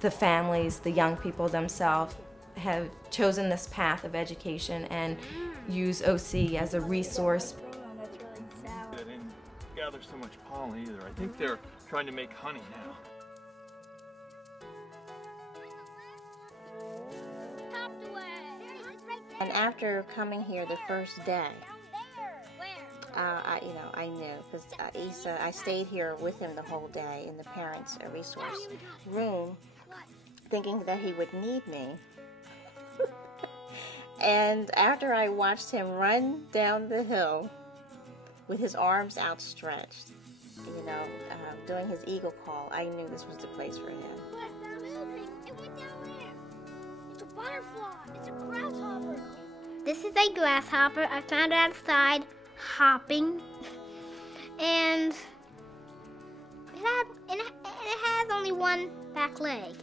the families, the young people themselves have chosen this path of education and use OC as a resource. That's really sad. They didn't gather so much pollen either. I think they're trying to make honey now. And after coming here the first day, I knew, because I stayed here with him the whole day in the parents' resource room, thinking that he would need me. And after I watched him run down the hill with his arms outstretched, doing his eagle call, I knew this was the place for him. It went down there. It's a butterfly. It's a grasshopper. This is a grasshopper. I found it outside hopping, and it has only one back leg.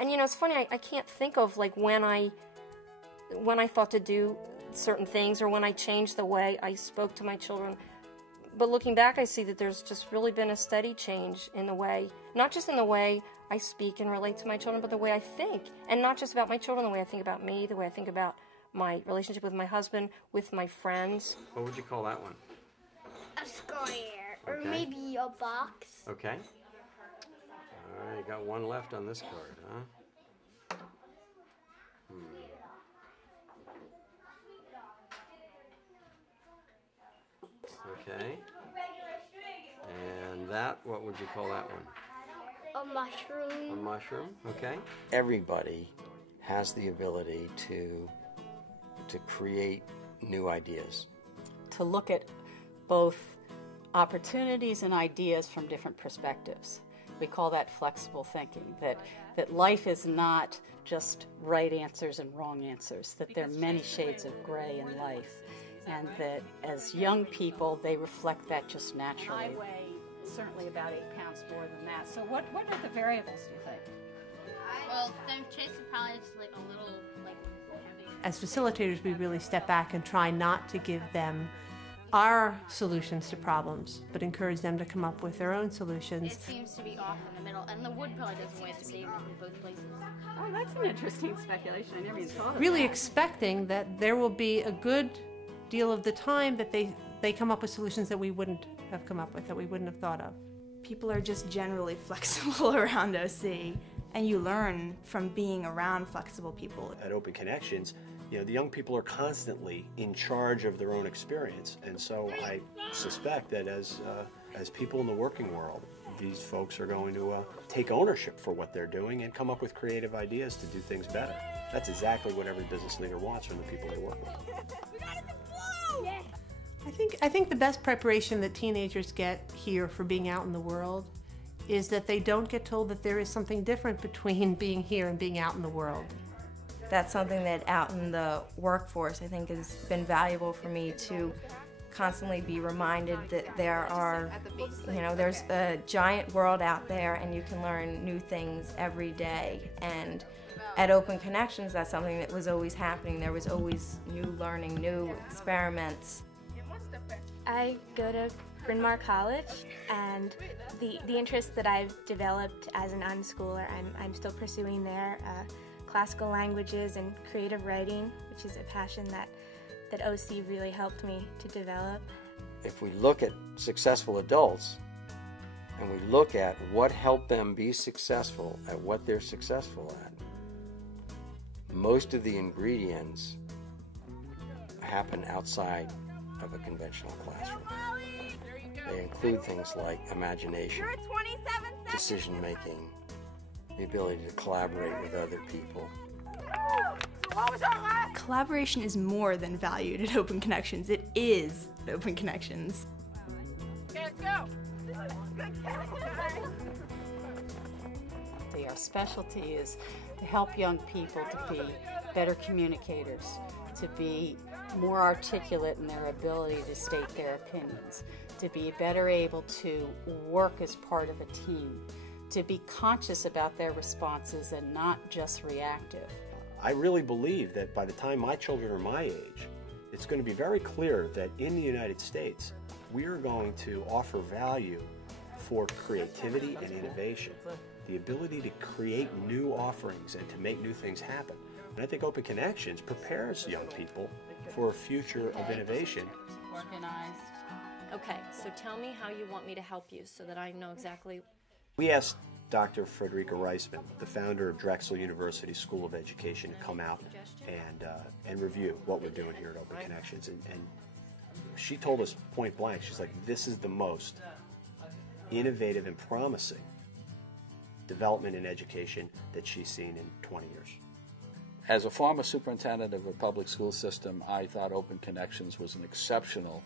And it's funny, I can't think of like when I thought to do certain things or when I changed the way I spoke to my children. But looking back, I see that there's just really been a steady change in the way, not just in the way I speak and relate to my children, but the way I think. And not just about my children, the way I think about me, the way I think about my relationship with my husband, with my friends. What would you call that one? A square, or Okay. maybe a box. Okay. All right, you got one left on this card, huh? Okay. And that, what would you call that one? A mushroom. A mushroom, okay. Everybody has the ability to create new ideas. To look at both opportunities and ideas from different perspectives. We call that flexible thinking, that life is not just right answers and wrong answers, that there are many shades of gray in life, and that as young people, they reflect that just naturally. I weigh certainly about 8 pounds more than that. So what are the variables, do you think? Well, Chase is probably just like a little heavy. As facilitators, we really step back and try not to give them our solutions to problems, but encourage them to come up with their own solutions. It seems to be off in the middle, and the wood probably doesn't want to be in both places. Oh, that's an interesting speculation. I never even thought of Really that. expecting that there will be a good deal of the time that they come up with solutions that we wouldn't have come up with, that we wouldn't have thought of. People are just generally flexible around OC, and you learn from being around flexible people. At Open Connections, the young people are constantly in charge of their own experience, and so I suspect that as people in the working world, these folks are going to take ownership for what they're doing and come up with creative ideas to do things better. That's exactly what every business leader wants from the people they work with. I think the best preparation that teenagers get here for being out in the world is that they don't get told that there is something different between being here and being out in the world. That's something that out in the workforce I think has been valuable for me to constantly be reminded that there's a giant world out there and you can learn new things every day. And at Open Connections, that's something that was always happening. There was always new learning, new experiments. I go to Bryn Mawr College, and the interest that I've developed as an unschooler, I'm still pursuing there. Classical languages and creative writing, which is a passion that OC really helped me to develop. If we look at successful adults and we look at what helped them be successful at what they're successful at, most of the ingredients happen outside of a conventional classroom. They include things like imagination, decision-making, the ability to collaborate with other people. Collaboration is more than valued at Open Connections. It is Open Connections. Let's go! Our specialty is to help young people to be better communicators, to be more articulate in their ability to state their opinions, to be better able to work as part of a team, to be conscious about their responses and not just reactive. I really believe that by the time my children are my age, it's going to be very clear that in the United States, we are going to offer value for creativity and innovation. the ability to create new offerings and to make new things happen. And I think Open Connections prepares young people for a future of innovation. Organized. Okay, so tell me how you want me to help you so that I know exactly. We asked Dr. Frederica Reisman, the founder of Drexel University School of Education, to come out and review what we're doing here at Open Connections. And she told us point blank, she's like, this is the most innovative and promising development in education that she's seen in 20 years. As a former superintendent of a public school system, I thought Open Connections was an exceptional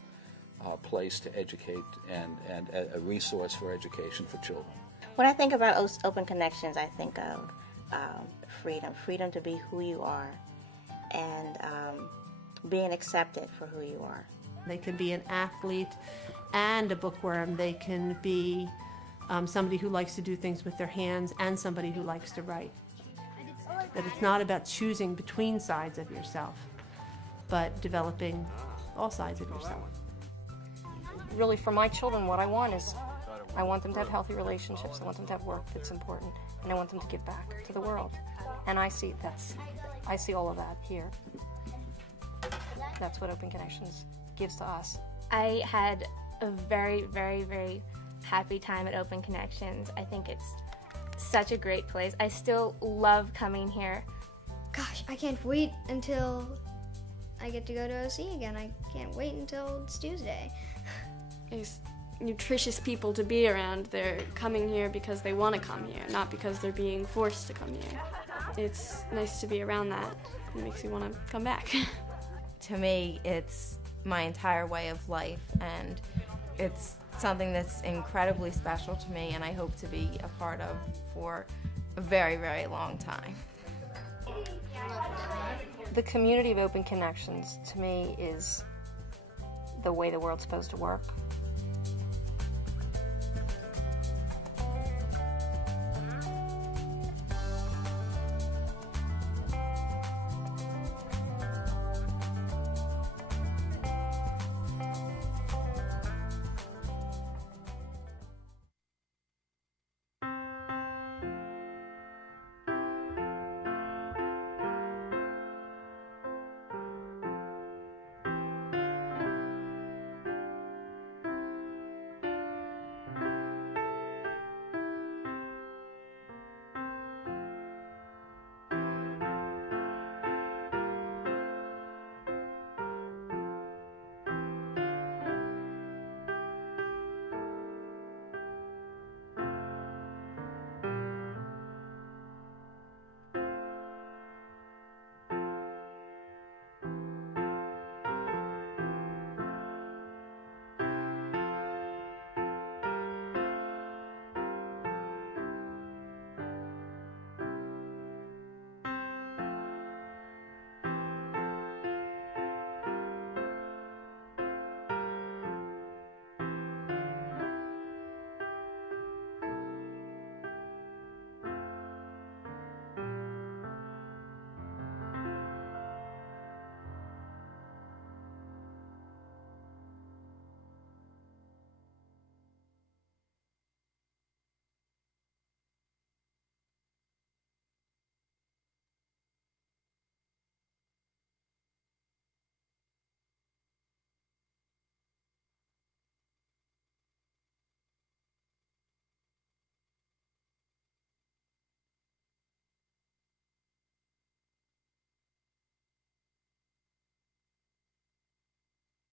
place to educate and a resource for education for children. When I think about Open Connections, I think of freedom to be who you are, and being accepted for who you are. They can be an athlete and a bookworm. They can be somebody who likes to do things with their hands and somebody who likes to write. That it's not about choosing between sides of yourself, but developing all sides of yourself. Really, for my children, what I want is I want them to have healthy relationships. I want them to have work that's important, and I want them to give back to the world. And I see all of that here. That's what Open Connections gives to us. I had a very, very, very happy time at Open Connections. I think it's such a great place. I still love coming here. Gosh, I can't wait until I get to go to OC again. I can't wait until it's Tuesday. It's nutritious people to be around. They're coming here because they want to come here, not because they're being forced to come here. It's nice to be around that. It makes you want to come back. To me, it's my entire way of life, and it's something that's incredibly special to me, and I hope to be a part of for a very, very long time. The community of Open Connections, to me, is the way the world's supposed to work.